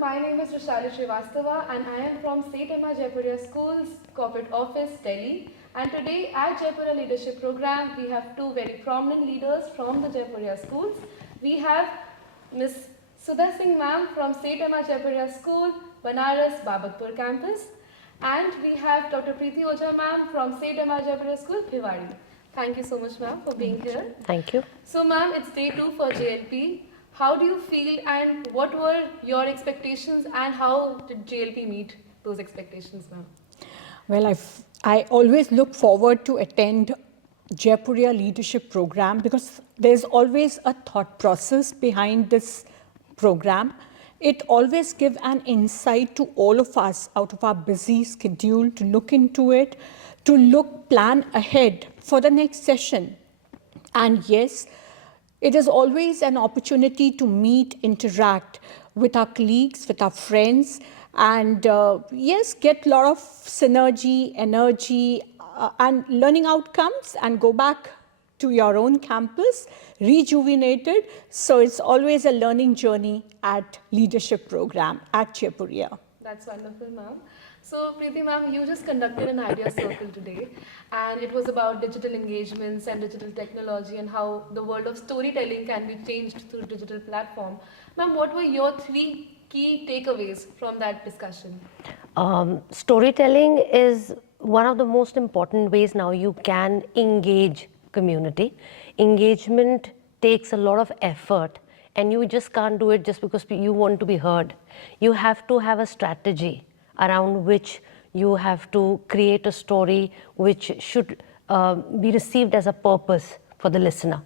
My name is Rishali Srivastava and I am from Seth M.R. Jaipuria School's Corporate Office, Delhi. And today at Jaipuria Leadership Program, we have two very prominent leaders from the Jaipuria schools. We have Ms. Sudha Singh ma'am from Seth M.R. Jaipuria School, Banaras, Babatpur campus. And we have Dr. Priti Ojha ma'am from Seth M.R. Jaipuria School, Bhiwadi. Thank you so much ma'am for being here. Thank you. So ma'am, it's day 2 for JLP. How do you feel and what were your expectations and how did JLP meet those expectations, ma'am? Well, I always look forward to attend Jaipuria Leadership Program because there's always a thought process behind this program. It always gives an insight to all of us out of our busy schedule to look into it, to plan ahead for the next session. And yes, it is always an opportunity to meet, interact with our colleagues, with our friends, and yes, get a lot of synergy, energy, and learning outcomes, and go back to your own campus, rejuvenated. So it's always a learning journey at leadership program at Jaipuria. That's wonderful, ma'am. So, Priti ma'am, you just conducted an idea circle today, and it was about digital engagements and digital technology and how the world of storytelling can be changed through digital platform. Ma'am, what were your 3 key takeaways from that discussion? Storytelling is one of the most important ways now you can engage community. Engagement takes a lot of effort, and you just can't do it just because you want to be heard. You have to have a strategy around which you have to create a story which should be received as a purpose for the listener.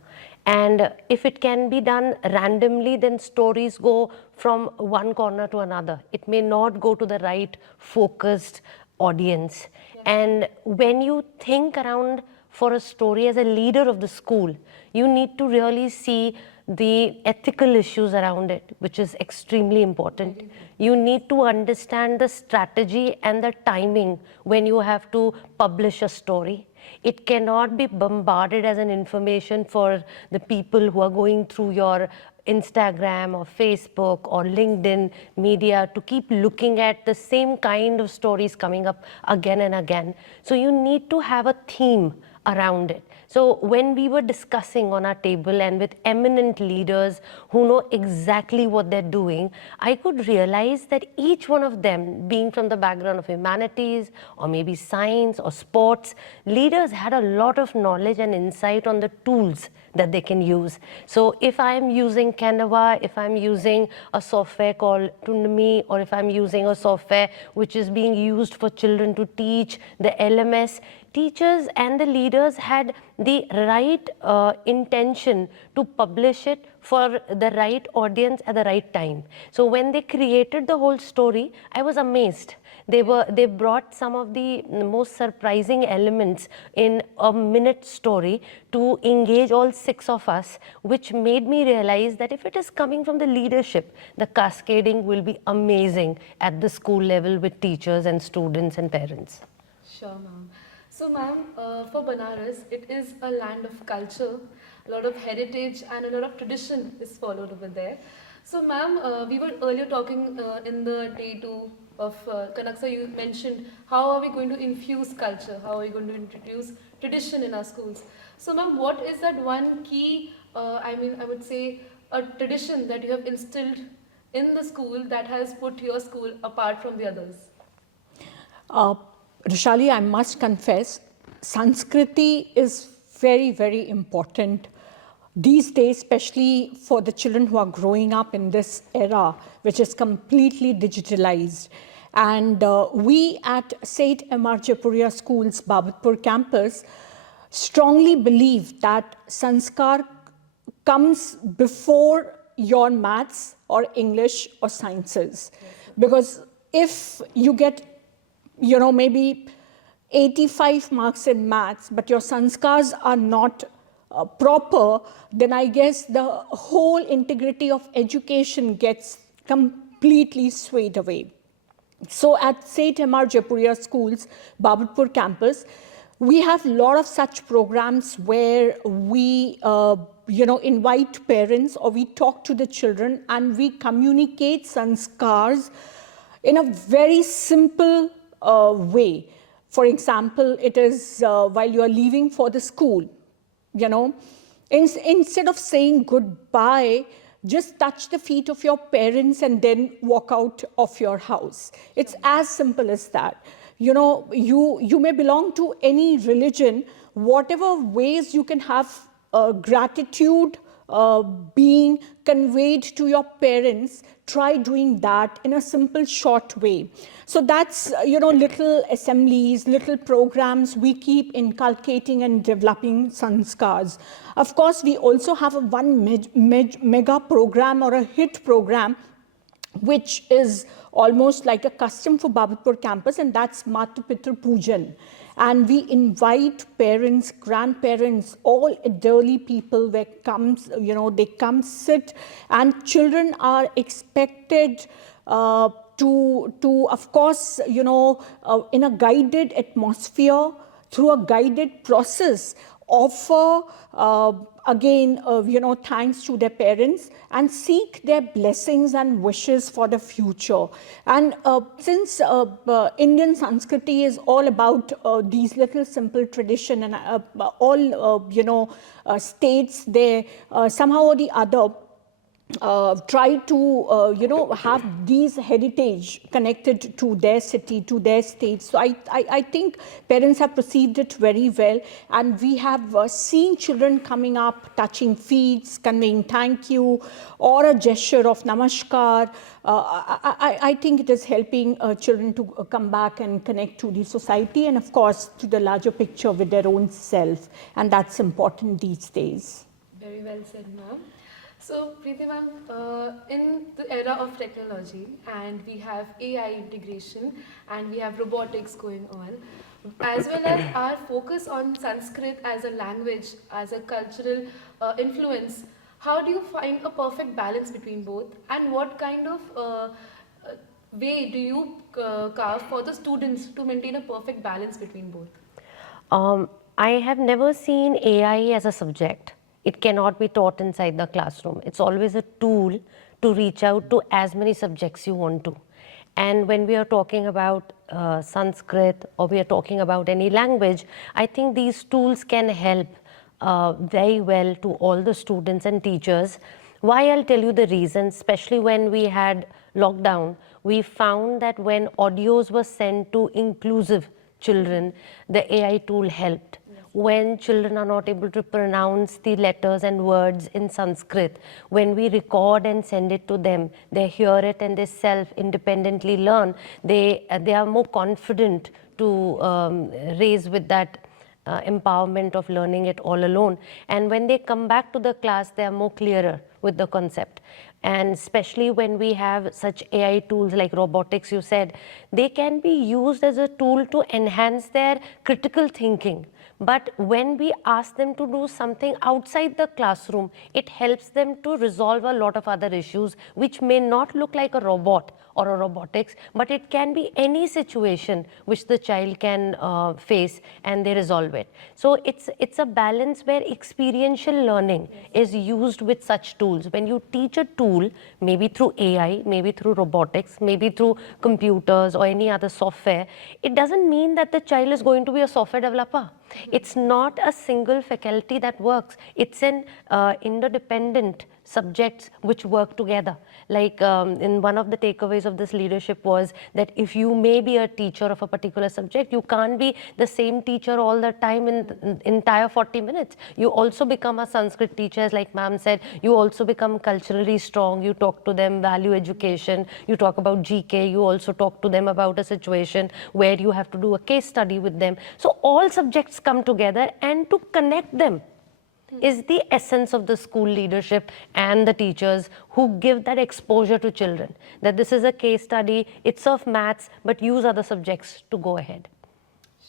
And if it can be done randomly, then stories go from one corner to another. It may not go to the right focused audience. Yes. And when you think around for a story as a leader of the school, you need to really see the ethical issues around it, which is extremely important. You need to understand the strategy and the timing when you have to publish a story. It cannot be bombarded as an information for the people who are going through your Instagram or Facebook or LinkedIn media to keep looking at the same kind of stories coming up again and again. So you need to have a theme around it. So when we were discussing on our table and with eminent leaders who know exactly what they're doing, I could realize that each one of them, being from the background of humanities or maybe science or sports, leaders had a lot of knowledge and insight on the tools that they can use. So if I'm using Canva, if I'm using a software called Tundmi, or if I'm using a software which is being used for children to teach, the LMS, teachers and the leaders had the right intention to publish it for the right audience at the right time. So when they created the whole story, I was amazed. They brought some of the most surprising elements in a minute story to engage all 6 of us, which made me realize that if it is coming from the leadership, the cascading will be amazing at the school level with teachers and students and parents. Sure, ma'am. So, ma'am, for Banaras, it is a land of culture, a lot of heritage and a lot of tradition is followed over there. So, ma'am, we were earlier talking in the day 2 of Kanaksa, you mentioned how are we going to infuse culture, how are we going to introduce tradition in our schools. So, ma'am, what is that one key, I would say, a tradition that you have instilled in the school that has put your school apart from the others? Rishali, I must confess, Sanskriti is very, very important these days, especially for the children who are growing up in this era, which is completely digitalized. And we at Seth M.R. Jaipuria School's Babatpur campus strongly believe that Sanskar comes before your maths or English or sciences. Yes. Because if you get maybe 85 marks in maths, but your sanskars are not proper, then I guess the whole integrity of education gets completely swayed away. So at Seth M.R. Jaipuria School's Babatpur campus, we have a lot of such programs where we invite parents or we talk to the children and we communicate sanskars in a very simple way. For example, it is while you are leaving for the school, instead of saying goodbye, just touch the feet of your parents and then walk out of your house. It's as simple as that. You may belong to any religion, whatever ways you can have gratitude being conveyed to your parents, try doing that in a simple, short way. So that's, little assemblies, little programs we keep inculcating and developing sanskars. Of course, we also have one mega program or a hit program, which is almost like a custom for Babatpur campus, and that's Mata Pitra Pujan. And we invite parents, grandparents, all elderly people where they come sit, and children are expected to of course, in a guided atmosphere, through a guided process, offer again, thanks to their parents and seek their blessings and wishes for the future. And since Indian Sanskriti is all about these little simple tradition, and all, states, they somehow or the other try to, have these heritage connected to their city, to their state. So I think parents have perceived it very well. And we have seen children coming up, touching feet, conveying thank you, or a gesture of namaskar. I think it is helping children to come back and connect to the society and, of course, to the larger picture with their own self. And that's important these days. Very well said, ma'am. So, Priti ma'am, in the era of technology, and we have AI integration and we have robotics going on, as well as our focus on Sanskrit as a language, as a cultural influence, how do you find a perfect balance between both, and what kind of way do you carve for the students to maintain a perfect balance between both? I have never seen AI as a subject. It cannot be taught inside the classroom. It's always a tool to reach out to as many subjects you want to. And when we are talking about Sanskrit, or we are talking about any language, I think these tools can help very well to all the students and teachers. Why? I'll tell you the reason. Especially when we had lockdown, we found that when audios were sent to inclusive children, the AI tool helped. When children are not able to pronounce the letters and words in Sanskrit, when we record and send it to them, they hear it and they self-independently learn. They are more confident to raise with that empowerment of learning it all alone. And when they come back to the class, they are more clearer with the concept. And especially when we have such AI tools like robotics, you said, they can be used as a tool to enhance their critical thinking. But when we ask them to do something outside the classroom, it helps them to resolve a lot of other issues which may not look like a robot or a robotics, but it can be any situation which the child can face, and they resolve it. So it's a balance where experiential learning is used with such tools. When you teach a tool, maybe through AI, maybe through robotics, maybe through computers or any other software, it doesn't mean that the child is going to be a software developer. It's not a single faculty that works. It's an interdependent subjects which work together. Like in one of the takeaways of this leadership was that if you may be a teacher of a particular subject, you can't be the same teacher all the time in the entire 40 minutes. You also become a Sanskrit teacher, as like ma'am said, you also become culturally strong. You talk to them value education, you talk about GK, you also talk to them about a situation where you have to do a case study with them. So all subjects come together, and to connect them is the essence of the school leadership and the teachers who give that exposure to children, that this is a case study, it's of maths, but use other subjects to go ahead.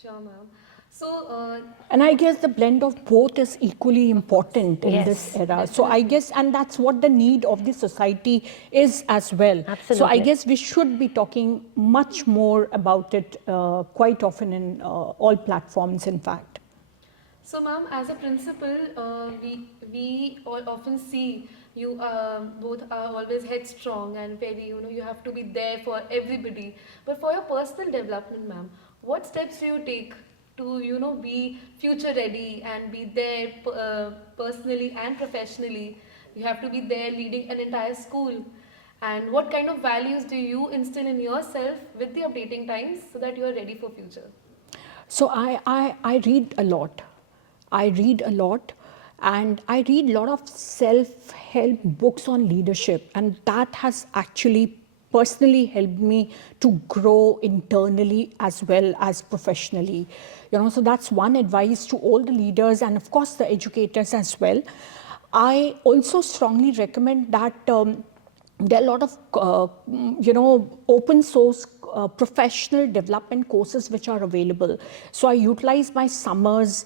Sure, ma'am. So, and I guess the blend of both is equally important in this era. So I guess, and that's what the need of the society is as well. Absolutely. So I guess we should be talking much more about it quite often in all platforms, in fact. So, ma'am, as a principal, we all often see you both are always headstrong and very, you have to be there for everybody. But for your personal development, ma'am, what steps do you take to, be future ready and be there personally and professionally? You have to be there leading an entire school. And what kind of values do you instill in yourself with the updating times so that you are ready for future? So I read a lot. I read a lot, and I read a lot of self-help books on leadership, and that has actually personally helped me to grow internally as well as professionally. So that's one advice to all the leaders and of course the educators as well. I also strongly recommend that there are a lot of open source professional development courses which are available. So I utilize my summers,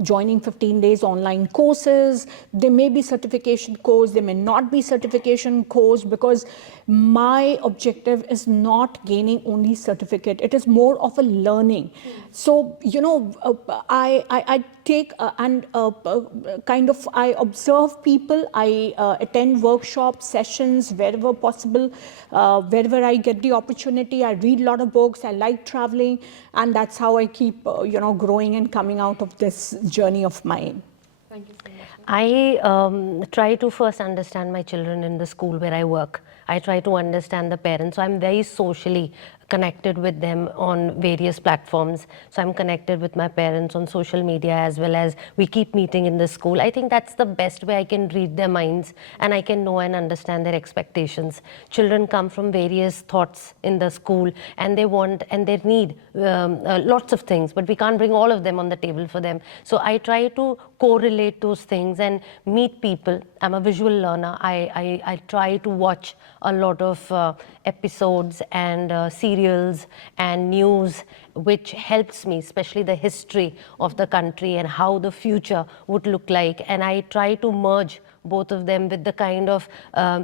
joining 15 days online courses. There may be certification course, there may not be certification course, because my objective is not gaining only certificate. It is more of a learning. So I take and kind of I observe people. I attend workshops, sessions wherever possible, wherever I get the opportunity. I read a lot of books. I like traveling, and that's how I keep growing and coming out of this journey of mine. Thank you so much. I try to first understand my children in the school where I work. I try to understand the parents. So I'm very socially connected with them on various platforms. So I'm connected with my parents on social media, as well as we keep meeting in the school. I think that's the best way I can read their minds and I can know and understand their expectations. Children come from various thoughts in the school, and they want and they need lots of things, but we can't bring all of them on the table for them. So I try to correlate those things and meet people. I'm a visual learner. I try to watch a lot of episodes and serials and news, which helps me, especially the history of the country and how the future would look like. And I try to merge both of them with the kind of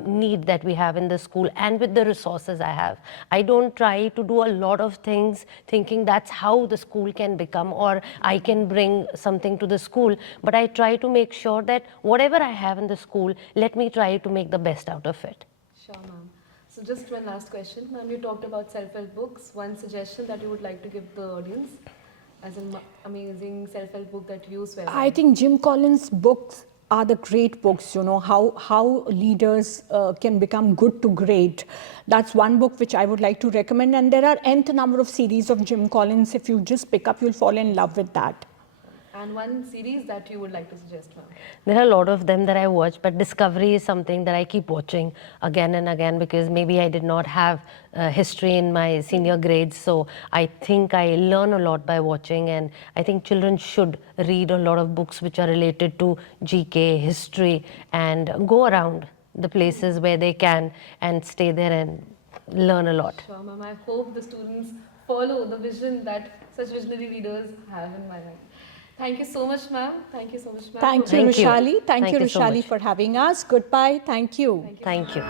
need that we have in the school and with the resources I have. I don't try to do a lot of things thinking that's how the school can become or I can bring something to the school, but I try to make sure that whatever I have in the school, let me try to make the best out of it. Sure, ma'am. So just one last question. Ma'am, you talked about self-help books. One suggestion that you would like to give the audience as an amazing self-help book that you swear by? I think Jim Collins' books are the great books, how leaders can become good to great. That's one book which I would like to recommend. And there are nth number of series of Jim Collins. If you just pick up, you'll fall in love with that. And one series that you would like to suggest, ma'am? There are a lot of them that I watch, but Discovery is something that I keep watching again and again, because maybe I did not have history in my senior grades. So I think I learn a lot by watching, and I think children should read a lot of books which are related to GK, history, and go around the places where they can and stay there and learn a lot. Sure, ma'am. I hope the students follow the vision that such visionary leaders have in my mind. Thank you so much, ma'am. Thank you so much, ma'am. Thank you, Thank you. Rushali. Thank you, Thank you so Rushali, much. for having us. Goodbye. Thank you. Thank you.